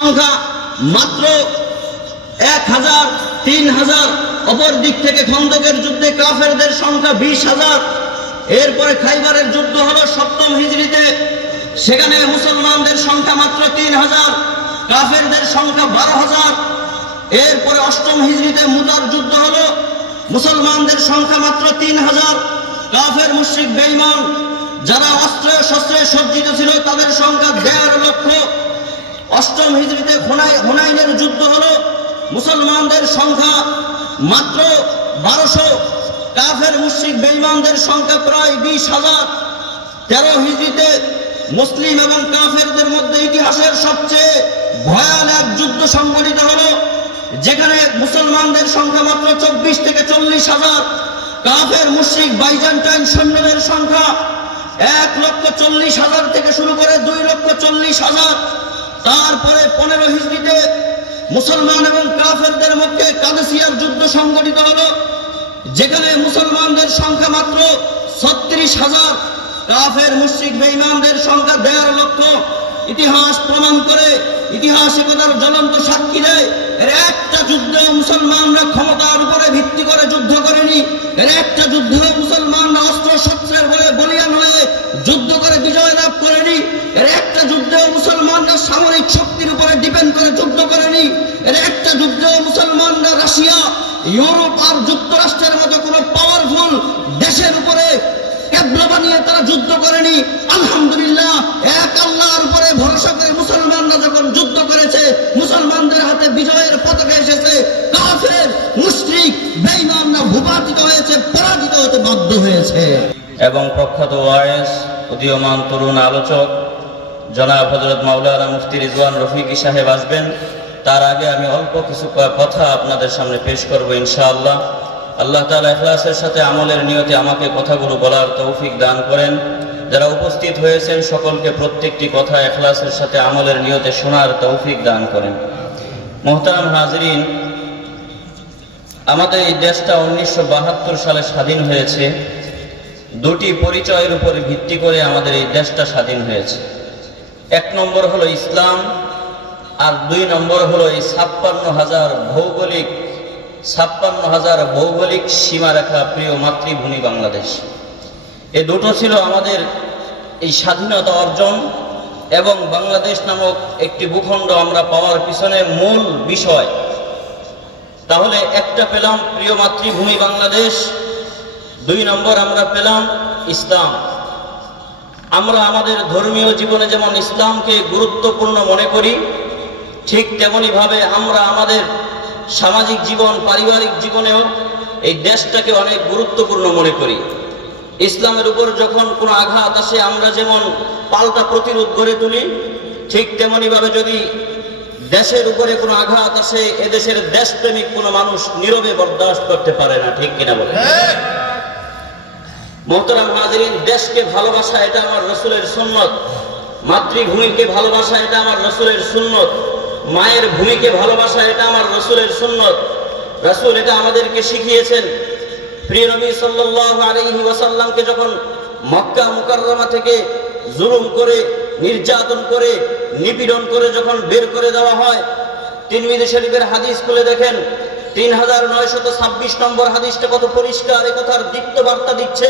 সংখ্যা মাত্র এক হাজার, তিন হাজার, অপর দিক থেকে খন্দকের যুদ্ধে কাফেরদের সংখ্যা বিশ হাজার। এরপরে খাইবারের যুদ্ধ হলো সপ্তম হিজড়িতে। সেখানে মুসলমানদের সংখ্যা মাত্র তিন হাজার, কাফেরদের সংখ্যা বারো হাজার। এরপরে অষ্টম হিজড়িতে মুতার যুদ্ধ হলো, মুসলমানদের সংখ্যা মাত্র তিন হাজার। কাফের মুশ্রিক বেইমান যারা অস্ত্রে শস্ত্রে সজ্জিত ছিল, তাদের সংখ্যা দেড় লক্ষ। অষ্টম হিজড়িতে হুনাই হুনাইনের যুদ্ধ হলো। মুসলমানদের সংখ্যা মাত্র বারোশো। কাফের, মুশ্রিক বেইমানদের সংখ্যা প্রায় বিশ হাজার। তেরো হিজড়িতে মুসলিম এবং কাফেরদের মধ্যে ইতিহাসের সবচেয়ে ভয়াল এক যুদ্ধ সংঘটিত হলো, যেখানে মুসলমানদের সংখ্যা মাত্র চব্বিশ থেকে চল্লিশ হাজার। কাফের, মুশ্রিক, বাইজান্টাইন সৈন্যদের সংখ্যা এক লক্ষ চল্লিশ হাজার থেকে শুরু করে দুই লক্ষ চল্লিশ হাজার। তারপরে পনেরো হিজড়িতে মুসলমান এবং কাফেরদের মধ্যে কাদেসিয়ার যুদ্ধ সংগঠিত হলো, যেখানে মুসলমানদের সংখ্যা মাত্র ছত্রিশ হাজার। কাফের, মুশ্রিক, বেঈমানদের সংখ্যা দেড় লক্ষ। ইতিহাস প্রমাণ করে ইতিহাস একতার জ্বলন্ত সাক্ষী দেয়, এর একটা যুদ্ধে মুসলমানরা ক্ষমতার উপরে ভিত্তি করে যুদ্ধ করেনি। এর একটা যুদ্ধে মুসলমানরা অস্ত্র শস্ত্রের বলে বলিয়ান হয়ে যুদ্ধ করে বিজয় লাভ করেনি। এর একটা যুদ্ধে মুসলমানরা সামরিক শক্তির উপরে ডিপেন্ড করে যুদ্ধ করেনি এর একটা যুদ্ধে মুসলমানরা রাশিয়া ইউরোপ আর যুক্তরাষ্ট্রের মতো কোনো পাওয়ারফুল দেশের উপরে বানিয়ে তারা যুদ্ধ করেনি। আলহামদুলিল্লাহ, এক আল্লাহর উপরে ভরসা করে মুসলমানরা যখন যুদ্ধ করেছে, মুসলমানদের হাতে বিজয়ের পতাকা এসেছে। কাফের, মুশরিক বেঈমানরা ভূপাতিত হয়েছে, পরাজিত হতে বাধ্য হয়েছে। এবং প্রখ্যাত ওয়ারেস উদীয়মান তরুণ আলোচক জনাব হজরত মাওলানা মুফতি রিজওয়ান রফিকি সাহেব আসবেন। তার আগে আমি অল্প কিছু কথা আপনাদের সামনে পেশ করব ইনশাআল্লাহ। আল্লাহ তালা এখলাসের সাথে আমলের নিয়তে আমাকে কথাগুলো বলার তৌফিক দান করেন। যারা উপস্থিত হয়েছেন, সকলকে প্রত্যেকটি কথা এখলাসের সাথে আমলের নিয়তে শোনার তৌফিক দান করেন। মোহতারাম হাজরিন, আমাদের এই দেশটা উনিশশো বাহাত্তর সালে স্বাধীন হয়েছে। দুটি পরিচয়ের উপর ভিত্তি করে আমাদের এই দেশটা স্বাধীন হয়েছে। এক নম্বর হলো ইসলাম আর দুই নম্বর হলো এই ছাপ্পান্ন হাজার ভৌগোলিক, ছাপ্পান্ন হাজার ভৌগোলিক সীমারেখা প্রিয় মাতৃভূমি বাংলাদেশ। এ দুটো ছিল আমাদের এই স্বাধীনতা অর্জন এবং বাংলাদেশ নামক একটি ভূখণ্ড আমরা পাওয়ার পিছনে মূল বিষয়। তাহলে একটা পেলাম প্রিয় মাতৃভূমি বাংলাদেশ, দুই নম্বর আমরা পেলাম ইসলাম। আমরা আমাদের ধর্মীয় জীবনে যেমন ইসলামকে গুরুত্বপূর্ণ মনে করি ঠিক তেমনিভাবে আমরা আমাদের সামাজিক জীবন, পারিবারিক জীবনেও এই দেশটাকে অনেক গুরুত্বপূর্ণ মনে করি। ইসলামের উপর যখন কোনো আঘাত আসে, আমরা যেমন পাল্টা প্রতিরোধ গড়ে তুলি, ঠিক তেমনিভাবে যদি দেশের উপরে কোনো আঘাত আসে, এদেশের দেশপ্রেমিক কোনো মানুষ নীরবে বরদাস্ত করতে পারে না, ঠিক কিনা বলে মোহতারাম হাজরিন দেশকে ভালোবাসা, এটা আমার রসুলের সুন্নত। মাতৃভূমিকে ভালোবাসা, এটা আমার রসুলের সুন্নত। মায়ের ভূমিকে ভালোবাসা, এটা আমার রসুলের সুন্নত। রসুল এটা আমাদেরকে শিখিয়েছেন। প্রিয় নবী সাল্লাল্লাহু আলাইহি ওয়াসাল্লামকে যখন মক্কা মুকাররমা থেকে জুলুম করে, নির্যাতন করে, নিপীড়ন করে যখন বের করে দেওয়া হয়, তিরমিজি শরীফের হাদিস খুলে দেখেন, তিন হাজার নয়শত ছাব্বিশ নম্বর হাদিসটা কত পরিষ্কার একথার কথার দীপ্ত বার্তা দিচ্ছে।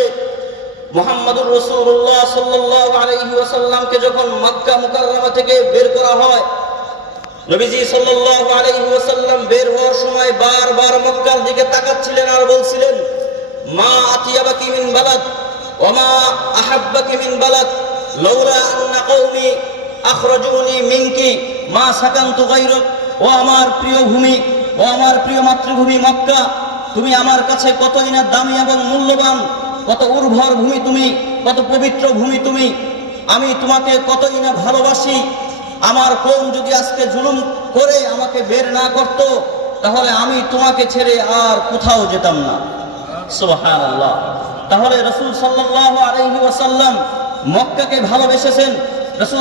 মোহাম্মদুর রসুল্লাহ সাল্লাহ আলহি ওয়াসাল্লামকে যখন মক্কা মুকাররমা থেকে বের করা হয় নবীজি সাল্লাহ আলহি ওয়াসাল্লাম বের হওয়ার সময় বারবার মক্কার দিকে তাকাচ্ছিলেন আর বলছিলেন, মা আতিয়াবাকি মিন বালাদ ওয়া মা আহাব্বাকি মিন বালাদ। লৌলা আন্না কওমি আখরাজুনি মিনকি, মা সাকান্তু গায়রুক ও আমার প্রিয় ভূমি, ও আমার প্রিয় মাতৃভূমি মক্কা, তুমি আমার কাছে কতই না দামি এবং মূল্যবান, কত উর্বর ভূমি তুমি, কত পবিত্র ভূমি তুমি। আমি তোমাকে কতই না ভালোবাসি আমার কোন যদি আজকে জুলুম করে আমাকে বের না করত, তাহলে আমি তোমাকে ছেড়ে আর কোথাও যেতাম না। সুবহানাল্লাহ। তাহলে রসুল ওয়াসাল্লাম মক্কাকে ভালোবেসেছেন। রসুল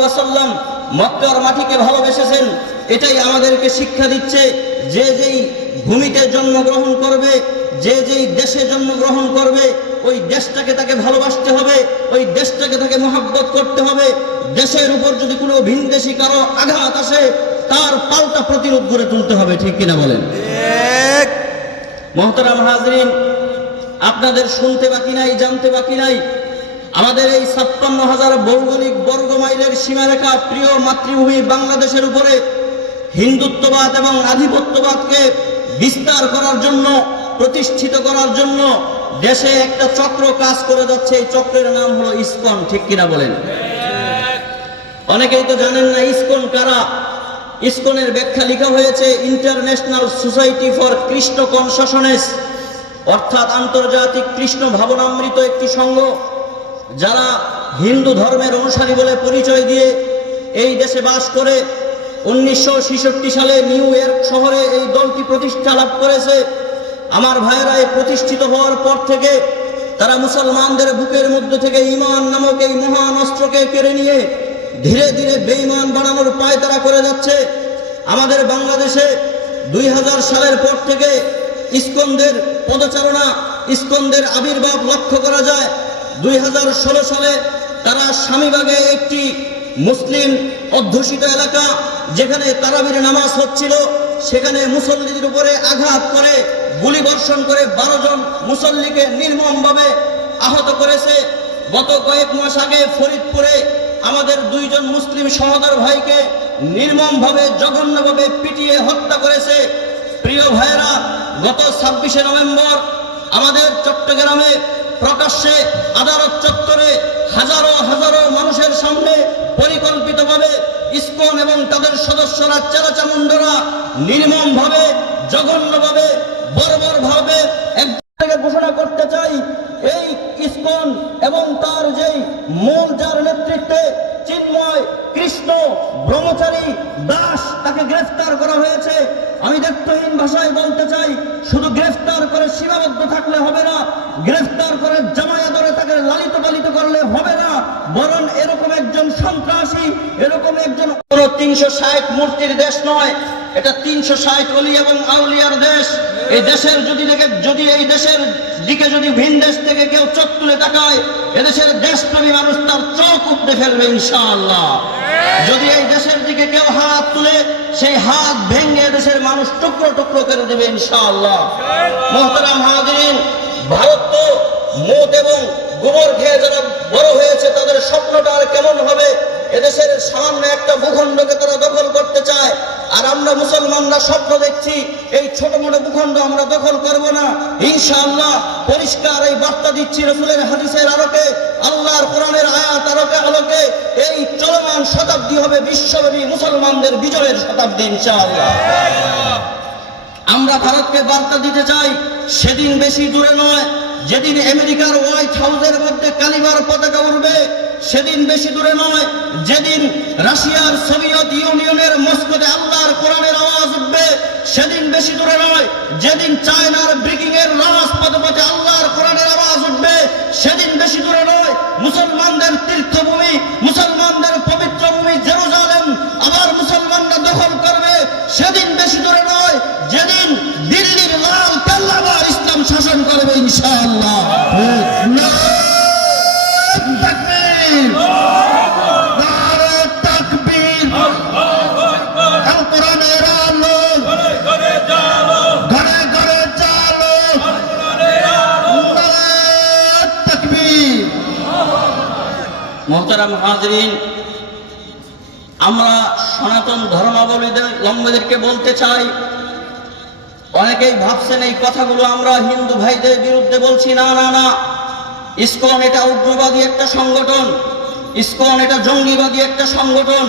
ওয়াসাল্লাম মক্কার মাটিকে ভালোবেসেছেন। এটাই আমাদেরকে শিক্ষা দিচ্ছে, যে যেই ভূমিতে জন্মগ্রহণ করবে, যে যেই দেশে জন্মগ্রহণ করবে, ওই দেশটাকে তাকে ভালোবাসতে হবে। দেশটাকে তাকে মহাব্বত করতে হবে। দেশের উপর যদি কোনো ভিনদেশি কারও আঘাত আসে তার পাল্টা প্রতিরোধ গড়ে তুলতে হবে ঠিক কিনা বলেন? মহতরাম হাজরিন আপনাদের শুনতে বাকি নাই জানতে বাকি নাই। আমাদের এই ছাপ্পান্ন হাজার ভৌগোলিক বর্গ মাইলের সীমারেখা প্রিয় মাতৃভূমি বাংলাদেশের উপরে হিন্দুত্ববাদ এবং আধিপত্যবাদকে বিস্তার করার জন্য প্রতিষ্ঠিত করার জন্য দেশে একটা চক্র কাজ করে যাচ্ছে, এই চক্রের নাম হলো ইসকন, ঠিক কিনা বলেন? অনেকেই তো জানেন না ইসকন কারা? ইসকনের ব্যাখ্যা লেখা হয়েছে international society for Krishna consciousness অর্থাৎ আন্তর্জাতিক কৃষ্ণ ভাবনামৃত একটি সংঘ, যারা হিন্দু ধর্মের অনুসারী বলে পরিচয় দিয়ে এই দেশে বাস করে। উনিশশো ছেষট্টি সালে নিউ ইয়র্ক শহরে এই দলটি প্রতিষ্ঠা লাভ করেছে। আমার ভাইয়েরা প্রতিষ্ঠিত হওয়ার পর থেকে তারা মুসলমানদের বুকের মধ্যে থেকে ইমান নামক এই মহান অস্ত্রকে কেড়ে নিয়ে ধীরে ধীরে বেঈমান বানানোর পায় তারা করে যাচ্ছে। আমাদের বাংলাদেশে দুই হাজার সালের পর থেকে ইস্কনদের পদচারণা, ইস্কনদের আবির্ভাব লক্ষ্য করা যায়। দুই হাজার ষোলো সালে তারা স্বামীবাগে একটি মুসলিম অধ্যুষিত এলাকা, যেখানে তারাবির নামাজ হচ্ছিল, সেখানে মুসল্লিদের উপরে আঘাত করে। গুলি বর্ষণ করে বারো জন মুসল্লিকে নির্মমভাবে আহত করেছে। গত কয়েক মাস আগে ফরিদপুরে আমাদের দুইজন মুসলিম সহোদর ভাইকে নির্মমভাবে, জঘন্যভাবে পিটিয়ে হত্যা করেছে। প্রিয় ভাইয়েরা, গত ছাব্বিশে নভেম্বর আমাদের চট্টগ্রামে প্রকাশ্যে আদালত চত্বরে হাজারো হাজারো মানুষের সামনে পরিকল্পিতভাবে ইসকন এবং তাদের সদস্যরা, চেরাচামুন্ডরা নির্মমভাবে, জঘন্যভাবে বর্বরভাবে এক থেকে ঘোষণা করতে চাই, এই ইস্কন এবং তার যেই মূল যার নেতৃত্বে চিন্ময় কৃষ্ণ ব্রহ্মচারী দাস তাকে গ্রেফতার করা হয়েছে। আমি দেখতহীন ভাষায় বলতে চাই, শুধু গ্রেফতার করে সীমাবদ্ধ থাকলে হবে না গ্রেফতার করে জামায়া ধরে তাকে লালিত পালিত করলে হবে না বরং এরকম একজন সন্ত্রাসী এরকম একজন কোন তিনশো ষাট মূর্তির দেশ নয়, এটা তিনশো ষাট অলি এবং আউলিয়ার দেশ। এই দেশের যদি দেখে যদি এই দেশের দিকে যদি ভিন দেশ থেকে কেউ চোখ তুলে তাকায়, এদেশের দেশপ্রেমী মানুষ তার চোখ উপড়ে ফেলবে ইনশাআল্লাহ। যদি এই দেশের দিকে কেউ হাত তুলে, সেই হাত ভেঙে দেশের মানুষ টুকরো টুকরো করে দেবে ইনশাআল্লাহ। মোহতারাম হাজিরিন, ভারত তো মুখ এবং গোবর খেয়ে যারা বড় হয়েছে, তাদের স্বপ্নটা আর কেমন হবে? এদেশের সামান্য একটা ভূখণ্ডকে তারা দখল করতে চায়। আর আমরা মুসলমানরা স্বপ্ন দেখছি, এই ছোট মোটো ভূখণ্ড আমরা দখল করব না। ইনশাআল্লাহ পরিষ্কার এই বার্তা দিচ্ছি রসুলের হাদিসের আলোকে, আল্লাহর কোরআনের আয়াত আলোকে আলোকে। এই চলমান শতাব্দী হবে বিশ্বব্যাপী মুসলমানদের বিজয়ের শতাব্দী, ইনশাআল্লাহ। আমরা ভারতকে বার্তা দিতে চাই, সেদিন বেশি দূরে নয়, যেদিন আমেরিকার হোয়াইট হাউসের মধ্যে কালিবার পতাকা উঠবে সেদিন বেশি দূরে নয়, যেদিন রাশিয়ার সোভিয়েত ইউনিয়নের মস্কোতে আল্লাহর কোরআনের আওয়াজ উঠবে, সেদিন বেশি দূরে নয়, যেদিন চায়নার ব্রিকিং এর রাজপথে পথে আল্লাহর কোরআনের আওয়াজ উঠবে, সেদিন বেশি দূরে নয়, মুসলমানদের তীর্থভূমি, মুসলমানদের মোহতারাম হাজরিন, আমরা সনাতন ধর্মাবলীদের লম্বদেরকে বলতে চাই, অনেকেই ভাবছেন এই কথাগুলো আমরা হিন্দু ভাইদের বিরুদ্ধে বলছি, না না না, ইসকন এটা উগ্রবাদী একটা সংগঠন, ইসকন এটা জঙ্গিবাদী একটা সংগঠন,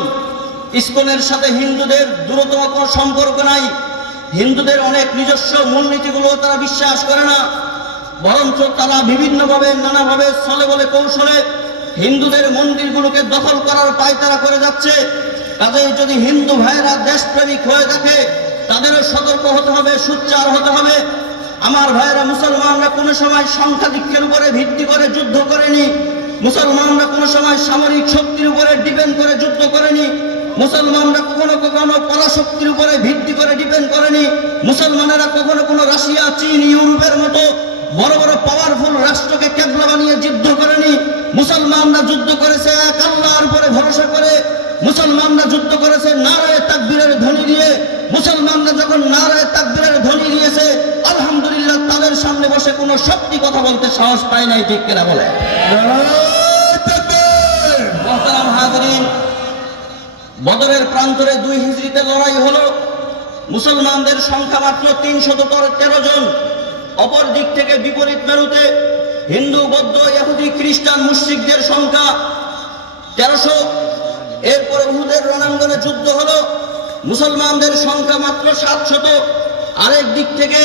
ইসকনের সাথে হিন্দুদের দূরতম কোনো সম্পর্ক নাই, হিন্দুদের অনেক নিজস্ব মূলনীতিগুলো তারা বিশ্বাস করে না, বরঞ্চ তারা বিভিন্নভাবে, নানাভাবে ছলে বলে কৌশলে হিন্দুদের মন্দিরগুলোকে দখল করার পায়তারা করে যাচ্ছে। কাজেই যদি হিন্দু ভাইয়েরা দেশপ্রেমিক হয়ে থাকে, তাদেরও সতর্ক হতে হবে সুচ্চার হতে হবে। আমার ভাইয়েরা, মুসলমানরা কোনো সময় সংখ্যাধিক্যের উপরে ভিত্তি করে যুদ্ধ করেনি। মুসলমানরা কোনো সময় সামরিক শক্তির উপরে ডিপেন্ড করে যুদ্ধ করেনি। মুসলমানরা কখনো কখনো পরাশক্তির উপরে ভিত্তি করে ডিপেন্ড করেনি। মুসলমানেরা কখনো কোনো রাশিয়া, চীন, ইউরোপের বড় বড় পাওয়ারফুল রাষ্ট্রকে কেবলা বানিয়ে যুদ্ধ করেনি। মুসলমানরা যুদ্ধ করেছে এক আল্লাহর উপরে ভরসা করে। মুসলমানরা যুদ্ধ করেছে নারায় তাকবীরের ধ্বনি দিয়ে। মুসলমানরা যখন নারায় তাকবীরের ধ্বনি দিয়েছে, আলহামদুলিল্লাহ তাদের সামনে বসে কোনো সত্যি কথা বলতে সাহস পায় নাই, ঠিক কিনা বলে? বদরের প্রান্তরে দুই হিজড়িতে লড়াই হলো। মুসলমানদের সংখ্যা মাত্র তিনশত তেরো জন। অপর দিক থেকে বিপরীত মেরুতে হিন্দু, বৌদ্ধ, ইহুদি, খ্রিস্টান মুসলিকদের সংখ্যা তেরোশো। এরপরে উহুদের রণাঙ্গনে যুদ্ধ হলো। মুসলমানদের সংখ্যা মাত্র সাতশত। আরেক দিক থেকে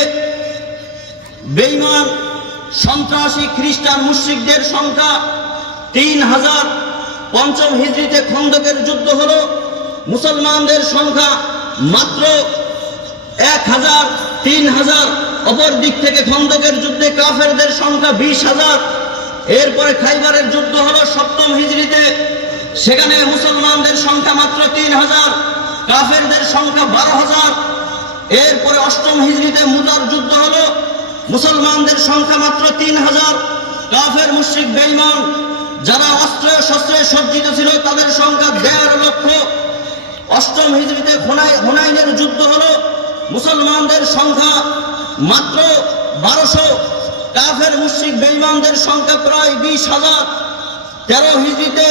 বেইমান সন্ত্রাসী, খ্রিস্টান মুসলিকদের সংখ্যা তিন হাজার। পঞ্চম হিজড়িতে খন্দকের যুদ্ধ হলো। মুসলমানদের সংখ্যা মাত্র এক হাজার, তিন হাজার। অপর দিক থেকে খন্দকের যুদ্ধে কাফেরদের সংখ্যা বিশ হাজার। এরপরে খাইবারের যুদ্ধ হলো সপ্তম হিজড়িতে। সেখানে মুসলমানদের সংখ্যা মাত্র তিন হাজার, কাফেরদের সংখ্যা বারো হাজার। এরপরে অষ্টম হিজড়িতে মুদার যুদ্ধ হলো, মুসলমানদের সংখ্যা মাত্র তিন হাজার। কাফের মুশ্রিক বেইমান যারা অস্ত্রে শস্ত্রে সজ্জিত ছিল, তাদের সংখ্যা দেড় লক্ষ। অষ্টম হিজড়িতে হোনাই হোনাইনের যুদ্ধ হলো, মুসলমানদের সংখ্যা মাত্র বারোশো কাফের মুশ্রিক বেইমানদের সংখ্যা প্রায় বিশ হাজার। তেরো হিজড়িতে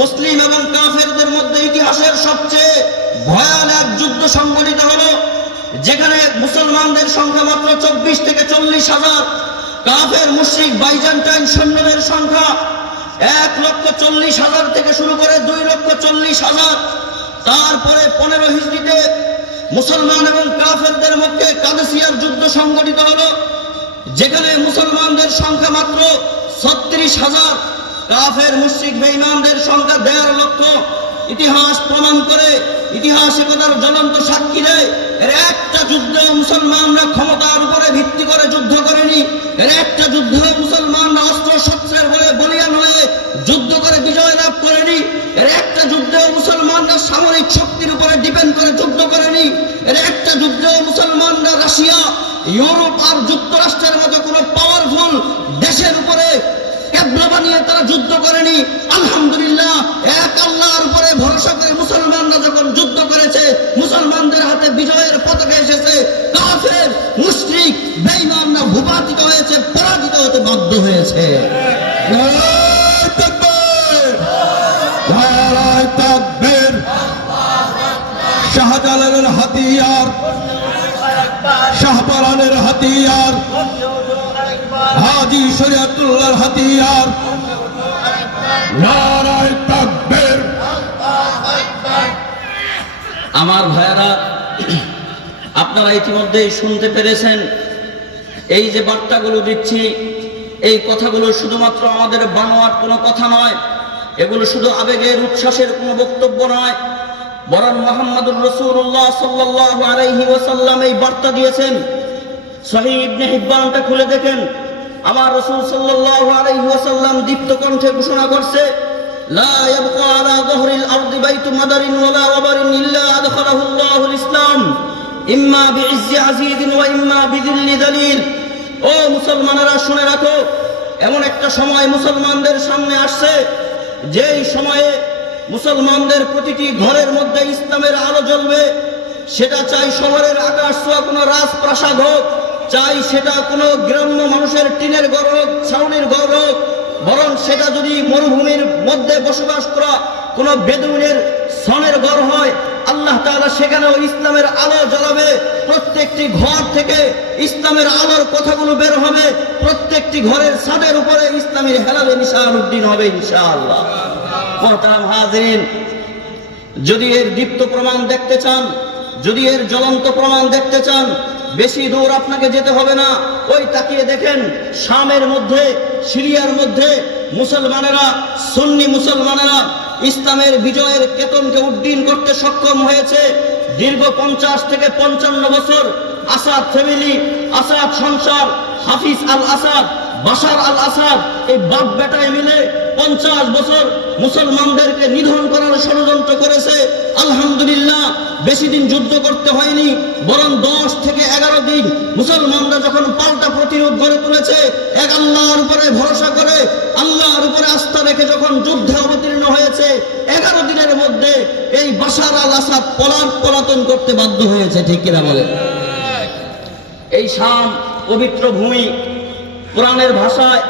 মুসলিম এবং কাফেরদের মধ্যে ইতিহাসের সবচেয়ে ভয়ানক যুদ্ধ সংঘটিত হল, যেখানে মুসলমানদের সংখ্যা মাত্র চব্বিশ থেকে চল্লিশ হাজার। কাফের মুশ্রিক বাইজান্টাইন সৈন্যদের সংখ্যা এক লক্ষ চল্লিশ হাজার থেকে শুরু করে দুই লক্ষ চল্লিশ হাজার। তারপরে পনেরো হিজড়িতে মুসলমান এবং কাফেরদের মধ্যে কাদেসিয়ার যুদ্ধ সংঘটিত হলো, যেখানে মুসলমানদের সংখ্যা মাত্র ছত্রিশ হাজার। কাফের, মুশ্রিক, বেঈমানদের সংখ্যা দেড় লক্ষ। ইতিহাস প্রমাণ করে ইতিহাস একতার জ্বলন্ত সাক্ষী দেয়, এর একটা যুদ্ধে মুসলমানরা ক্ষমতার উপরে ভিত্তি করে যুদ্ধ করেনি। এর একটা যুদ্ধে মুসলমানরা অস্ত্র শস্ত্রের বলে বলিয়ান হয়ে যুদ্ধ করে বিজয় লাভ করেনি। এর একটা যুদ্ধে মুসলমানরা সামরিক শক্তির উপরে ডিপেন্ড করে যুদ্ধ করেনি। এর একটা যুদ্ধে মুসলমানরা রাশিয়া, ইউরোপ আর যুক্তরাষ্ট্রের মতো কোনো পাওয়ারফুল দেশের উপরে বানিয়ে তারা যুদ্ধ করেনি। আলহামদুলিল্লাহ, এক আল্লাহর উপরে ভরসা করে মুসলমানরা যখন যুদ্ধ করেছে, মুসলমানদের হাতে বিজয়ের পতাকা এসেছে। কাফের, মুশরিক, বেঈমানরা ভূপাতিত হয়েছে, পরাজিত হতে বাধ্য হয়েছে। শাহজালালের হাতিয়ার শাহপারানের হাতিয়ার, হাজি শরিয়াতুল্লাহর হাতিয়ার! আমার ভাইয়ারা, আপনারা ইতিমধ্যেই শুনতে পেরেছেন, এই যে বার্তাগুলো দিচ্ছি, এই কথাগুলো শুধুমাত্র আমাদের বানোয়াট কোনো কথা নয়, এগুলো শুধু আবেগের উচ্ছ্বাসের কোনো বক্তব্য নয় বরং মোহাম্মদুর রসুল্লাহ সাল্লাহ আলাইহি ওসাল্লাম এই বার্তা দিয়েছেন সহি ইবনে হিব্বানটা খুলে দেখেন আমার রসুল সাল্লাহ আলাইহি ওয়াসাল্লাম দীপ্ত কণ্ঠে ঘোষণা করছে لا يبقى على ظهر الأرض بيت مدر ولا وبر إلا أدخله الله الإسلام إما بعز عزيز وإما بذل ذليل ও মুসলমানেরা শুনে রাখো এমন একটা সময় মুসলমানদের সামনে আসছে যেই সময়ে মুসলমানদের প্রতিটি ঘরের মধ্যে ইসলামের আলো জ্বলবে। সেটা চাই শহরের আকাশ ছোঁয়া কোনো রাজপ্রাসাদ হোক। চাই সেটা কোনো গ্রাম্য মানুষের টিনের ঘর হোক, ছাউনির ঘর হোক। বরং সেটা যদি মরুভূমির মধ্যে বসবাস করা কোনো বেদুনের সনের ঘর হয়, আল্লাহ তাআলা সেখানেও ইসলামের আলো জ্বলাবে। প্রত্যেকটি ঘর থেকে ইসলামের আলোর কথাগুলো বের হবে। প্রত্যেকটি ঘরের ছাদের উপরে ইসলামের হেলালে নিশান উদ্দিন হবে ইনশাআল্লাহ। যদি এর দীপ্ত প্রমাণ দেখতে চান, যদি এর জ্বলন্ত প্রমাণ দেখতে চান, বেশি দূর আপনাকে যেতে হবে না। ওই তাকিয়ে দেখেন, শামের মধ্যে, সিরিয়ার মধ্যে মুসলমানেরা, সুন্নি মুসলমানেরা ইসলামের বিজয়ের কেতনকে উড্ডীন করতে সক্ষম হয়েছে। দীর্ঘ পঞ্চাশ থেকে পঞ্চান্ন বছর আসাদ ফ্যামিলি, আসাদ সংসার, হাফিজ আল আসাদ বাশার আল আসাদ এই বাপ বেটায় মিলে পঞ্চাশ বছর মুসলমানদেরকে নিধন করার ষড়যন্ত্র করেছে, আলহামদুলিল্লাহ বেশি দিন যুদ্ধ করতে হয়নি, বরং দশ থেকে এগারো দিন মুসলমানরা যখন পাল্টা প্রতিরোধ গড়ে তুলেছে, এক আল্লাহর উপরে ভরসা করে, আল্লাহর উপরে আস্থা রেখে যখন যুদ্ধে অবতীর্ণ হয়েছে, এগারো দিনের মধ্যে এই বাসার আল আসাদ পলার পলাতন করতে বাধ্য হয়েছে, ঠিক কিনা বলে? এই শাম পবিত্র ভূমি, কোরআনের ভাষায়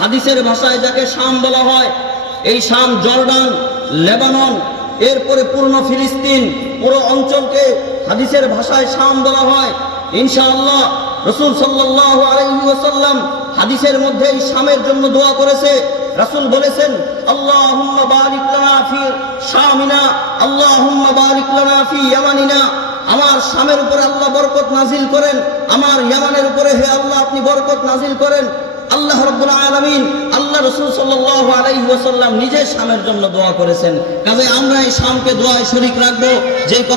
হাদিসের ভাষায় যাকে শাম বলা হয়, এই শাম জর্ডান, লেবানন, এরপরে পূর্ণ ফিলিস্তিন, পুরো অঞ্চলকে হাদিসের ভাষায় শাম বলা হয়। ইনশাআল্লাহ রসুল সাল্লাহ আলহিউসাল্লাম হাদিসের মধ্যে এই শামের জন্য দোয়া করেছে। রাসূল বলেছেন লানা ফি ইয়ামানিনা। আমার শামের উপরে আল্লাহ বরকত নাজিল করেন, আমার ইয়ামানের উপরে হে আল্লাহ আপনি বরকত নাজিল করেন। আল্লাহ রব্বুল আলমিন, আল্লাহ রসুল সাল্লাহ আলাইহি ওসাল্লাম নিজে শামের জন্য দোয়া করেছেন। কাজে আমরা এই শামকে দোয়ায় শরিক রাখব। যে কথা